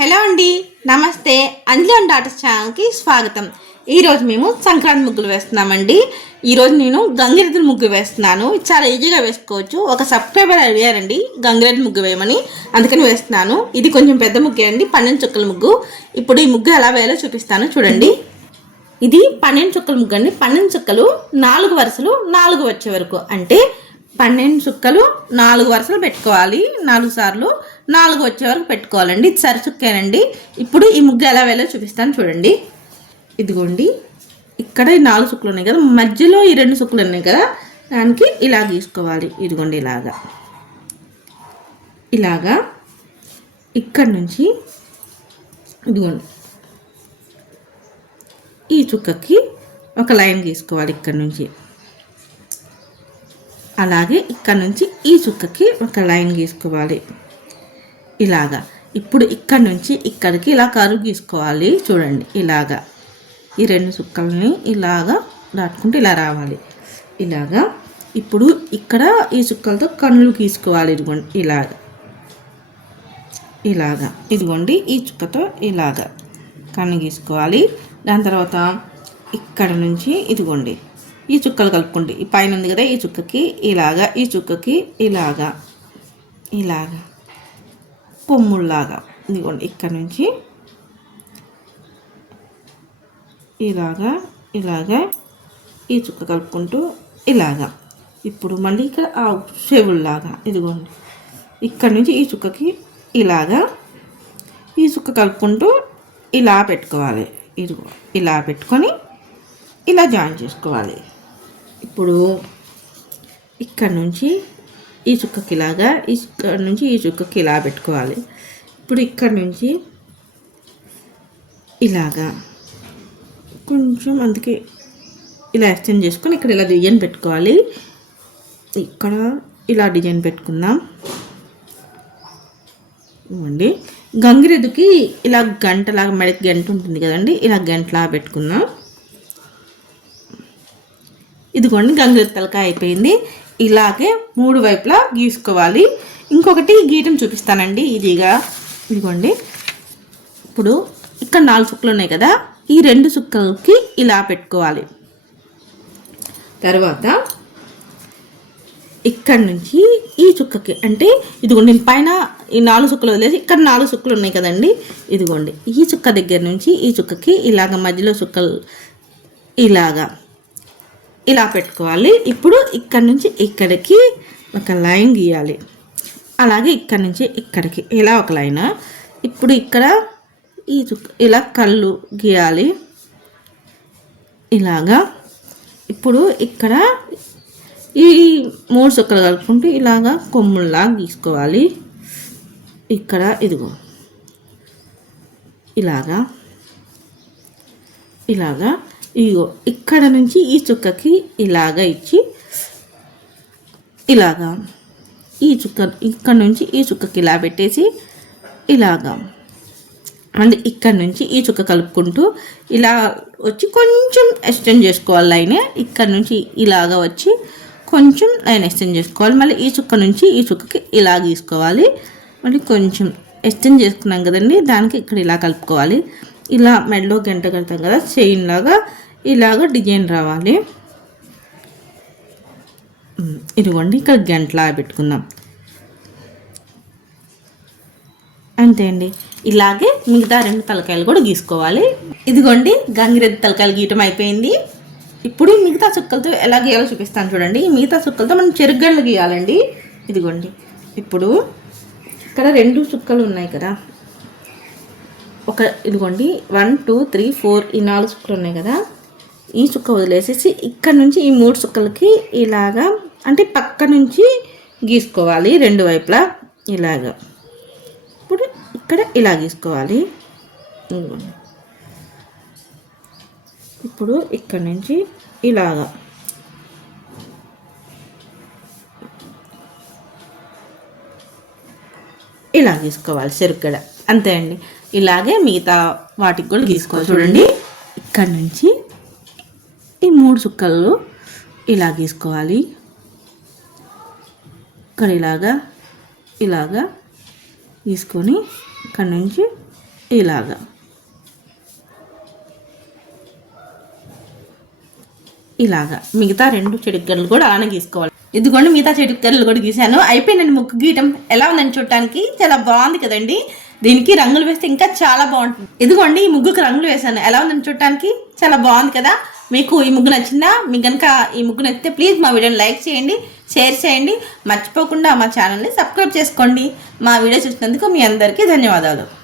Hello అండి నమస్తే. అంజలన్ daughters ఛానల్కి స్వాగతం. ఈరోజు మేము సంక్రాంతి ముగ్గులు వేస్తున్నామండి. ఈరోజు నేను గంగిరెద్దుల ముగ్గు వేస్తున్నాను. చాలా ఈజీగా వేసుకోవచ్చు. ఒక సబ్స్క్రైబర్ అడిగారండి గంగిరెద్దు ముగ్గు వేయమని. అందుకని వేస్తున్నాను. ఇది కొంచెం పెద్ద ముగ్గే అండి పన్నెండు చుక్కల ముగ్గు. ఇప్పుడు ఈ ముగ్గు ఎలా వేయాలో చూపిస్తాను. చూడండి. ఇది పన్నెండు చుక్కల ముగ్గు అండి. పన్నెండు చుక్కలు నాలుగు వరుసలు నాలుగు వచ్చే వరకు. అంటే పన్నెండు చుక్కలు నాలుగు వరుసలు పెట్టుకోవాలి. నాలుగు సార్లు నాలుగు వచ్చే వరకు పెట్టుకోవాలండి. ఇది సరి చుక్కేనండి. ఇప్పుడు ఈ ముగ్గు ఎలా వేయాలో చూపిస్తాను చూడండి. ఇదిగోండి. ఇక్కడ ఈ నాలుగు చుక్కలు ఉన్నాయి కదా. మధ్యలో ఈ రెండు చుక్కలు ఉన్నాయి కదా. దానికి ఇలా గీసుకోవాలి. ఇదిగోండి ఇలాగా. ఇలాగా. ఇక్కడ నుంచి ఇదిగోండి. ఈ చుక్కకి ఒక లైన్ గీసుకోవాలి ఇక్కడ నుంచి. అలాగే ఇక్కడ నుంచి ఈ చుక్కకి ఒక లైన్ గీసుకోవాలి. ఇలాగా. ఇప్పుడు ఇక్కడ నుంచి ఇక్కడికి ఇలా కరువు గీసుకోవాలి. చూడండి ఇలాగా. ఈ రెండు చుక్కల్ని ఇలాగా దాటుకుంటూ ఇలా రావాలి. ఇలాగా. ఇప్పుడు ఇక్కడ ఈ చుక్కలతో కన్నులు గీసుకోవాలి. ఇదిగోండి ఇలాగా. ఇలాగా. ఇదిగోండి ఈ చుక్కతో ఇలాగా. కన్ను గీసుకోవాలి. దాని తర్వాత ఇక్కడ నుంచి ఇదిగోండి ఈ చుక్కలు కలుపుకోండి. ఈ పైన ఉంది కదా ఈ చుక్కకి ఇలాగా ఈ చుక్కకి ఇలాగా ఇలాగా. పొమ్ముళ్ళలాగా ఇదిగోండి ఇక్కడ నుంచి ఇలాగా ఇలాగా ఈ చుక్క కలుపుకుంటూ ఇలాగా. ఇప్పుడు మళ్ళీ ఇక్కడ ఆ చెవుల్లాగా. ఇదిగోండి ఇక్కడ నుంచి ఈ చుక్కకి ఇలాగా ఈ చుక్క కలుపుకుంటూ ఇలా పెట్టుకోవాలి. ఇదిగో ఇలా పెట్టుకొని ఇలా జాయిన్ చేసుకోవాలి. ఇప్పుడు ఇక్కడ నుంచి ఈ చుక్కకి ఇలాగా ఇక్కడ నుంచి ఈ చుక్కకి ఇలా పెట్టుకోవాలి. ఇప్పుడు ఇక్కడ నుంచి ఇలాగా. కొంచెం అందుకే ఇలా ఎక్స్టెండ్ చేసుకొని ఇక్కడ ఇలా డిజైన్ పెట్టుకోవాలి. ఇక్కడ ఇలా డిజైన్ పెట్టుకుందాం. ఇవ్వండి. గంగిరెద్దుకి ఇలా గంటలాగా మెడకి గంట ఉంటుంది కదండి ఇలా గంటలా పెట్టుకుందాం. ఇదిగోండి గంగిరెద్దు తలకాయ అయిపోయింది. ఇలాగే మూడు వైపులా గీసుకోవాలి. ఇంకొకటి గీయటం చూపిస్తానండి. ఇదిగా ఇదిగోండి. ఇప్పుడు ఇక్కడ నాలుగు చుక్కలు ఉన్నాయి కదా ఈ రెండు చుక్కలకి ఇలా పెట్టుకోవాలి. తర్వాత ఇక్కడ నుంచి ఈ చుక్కకి అంటే ఇదిగోండి నేను పైన ఈ నాలుగు చుక్కలు వదిలేసి ఇక్కడ నాలుగు చుక్కలు ఉన్నాయి కదండి. ఇదిగోండి ఈ చుక్క దగ్గర నుంచి ఈ చుక్కకి ఇలాగ మధ్యలో చుక్కలు ఇలాగా ఇలా పెట్టుకోవాలి. ఇప్పుడు ఇక్కడ నుంచి ఇక్కడికి ఒక లైన్ గీయాలి. అలాగే ఇక్కడ నుంచి ఇక్కడికి. ఇలా ఒక లైన్? ఇప్పుడు ఇక్కడ ఈ ఇలా కళ్ళు గీయాలి. ఇలాగా. ఇప్పుడు ఇక్కడ ఈ మూడు చుక్కలు కలుపుకుంటూ ఇలాగా కొమ్ముల్లా గీసుకోవాలి. ఇక్కడ ఇదిగో. ఇలాగా. ఇలాగా. ఇగో ఇక్కడ నుంచి ఈ చుక్కకి ఇలాగా ఇచ్చి ఇలాగా. ఈ చుక్క ఇక్కడ నుంచి ఈ చుక్కకి ఇలా పెట్టేసి ఇలాగా. అండ్ ఇక్కడ నుంచి ఈ చుక్క కలుపుకుంటూ ఇలా వచ్చి కొంచెం ఎక్స్టెండ్ చేసుకోవాలి లైన్. ఇక్కడ నుంచి ఇలాగా వచ్చి కొంచెం లైన్ ఎక్స్టెండ్ చేసుకోవాలి. మళ్ళీ ఈ చుక్క నుంచి ఈ చుక్కకి ఇలా గీసుకోవాలి. మళ్ళీ కొంచెం ఎక్స్టెండ్ చేసుకున్నాం కదండి దానికి ఇక్కడ ఇలా కలుపుకోవాలి. ఇలా మెడలో గంట కడతాం కదా చైన్ లాగా ఇలాగ డిజైన్ రావాలి. ఇదిగోండి ఇక్కడ గంటలా పెట్టుకుందాం. అంతే అండి. ఇలాగే మిగతా రెండు తలకాయలు కూడా గీసుకోవాలి. ఇదిగోండి గంగిరెద్దు తలకాయలు గీయటం అయిపోయింది. ఇప్పుడు మిగతా చుక్కలతో ఎలా గీయాలో చూపిస్తాను చూడండి. మిగతా చుక్కలతో మనం చెరుగళ్ళు గీయాలండి. ఇదిగోండి ఇప్పుడు ఇక్కడ రెండు చుక్కలు ఉన్నాయి కదా. ఒక ఇదిగోండి వన్ టూ త్రీ ఫోర్ ఈ నాలుగు చుక్కలు ఉన్నాయి కదా. ఈ చుక్క వదిలేసేసి ఇక్కడ నుంచి ఈ మూడు చుక్కలకి ఇలాగా అంటే పక్క నుంచి గీసుకోవాలి రెండు వైపులా ఇలాగా. ఇప్పుడు ఇక్కడ ఇలా గీసుకోవాలి. ఇదిగోండి. ఇప్పుడు ఇక్కడ నుంచి ఇలాగా. ఇలా గీసుకోవాలి చెరుక్కడ అంతే అండి. ఇలాగే మిగతా వాటికి కూడా గీసుకోవాలి చూడండి. ఇక్కడ నుంచి ఈ మూడు చుక్కలు ఇలా గీసుకోవాలి. ఇక్కడ ఇలాగా ఇలాగా తీసుకొని ఇక్కడ నుంచి ఇలాగా. ఇలాగా. మిగతా రెండు చెడుగ్గరలు కూడా అలానే గీసుకోవాలి. ఇదిగోండి మిగతా చెడుగ్గరలు కూడా గీశాను అయిపోయిందండి ముక్కు గీయటం. ఎలా ఉందని చూడటానికి? చాలా బాగుంది కదండి. దీనికి రంగులు వేస్తే ఇంకా చాలా బాగుంటుంది. ఇదిగోండి ఈ ముగ్గుకి రంగులు వేసాను ఎలా ఉందని చూడటానికి? చాలా బాగుంది కదా? మీకు ఈ ముగ్గు నచ్చిందా? మీకు కనుక ఈ ముగ్గు నచ్చితే ప్లీజ్ మా వీడియోని లైక్ చేయండి షేర్ చేయండి. మర్చిపోకుండా మా ఛానల్ని సబ్స్క్రైబ్ చేసుకోండి. మా వీడియో చూసినందుకు మీ అందరికీ ధన్యవాదాలు.